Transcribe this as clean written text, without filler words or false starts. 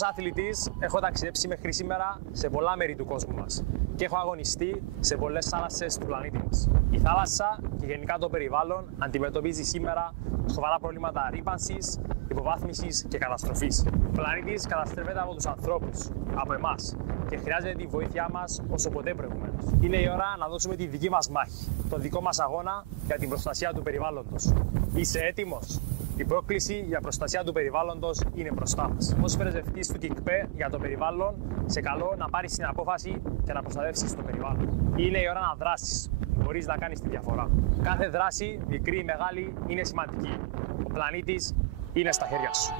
Ως αθλητής έχω ταξιδέψει μέχρι σήμερα σε πολλά μέρη του κόσμου μας και έχω αγωνιστεί σε πολλές θάλασσες του πλανήτη μας. Η θάλασσα και γενικά το περιβάλλον αντιμετωπίζει σήμερα σοβαρά προβλήματα ρύπανσης, υποβάθμισης και καταστροφής. Ο πλανήτης καταστρέφεται από τους ανθρώπους, από εμάς, και χρειάζεται τη βοήθειά μας όσο ποτέ προηγουμένως. Είναι η ώρα να δώσουμε τη δική μας μάχη, τον δικό μας αγώνα για την προστασία του περιβάλλοντος. Είσαι έτοιμος? Η πρόκληση για προστασία του περιβάλλοντος είναι μπροστά μας. Ως πρεσβευτής του ΚΙΚΠΕ για το περιβάλλον, σε καλώ να πάρεις την απόφαση και να προστατεύσεις το περιβάλλον. Είναι η ώρα να δράσεις. Μπορείς να κάνεις τη διαφορά. Κάθε δράση, μικρή ή μεγάλη, είναι σημαντική. Ο πλανήτης είναι στα χέρια σου.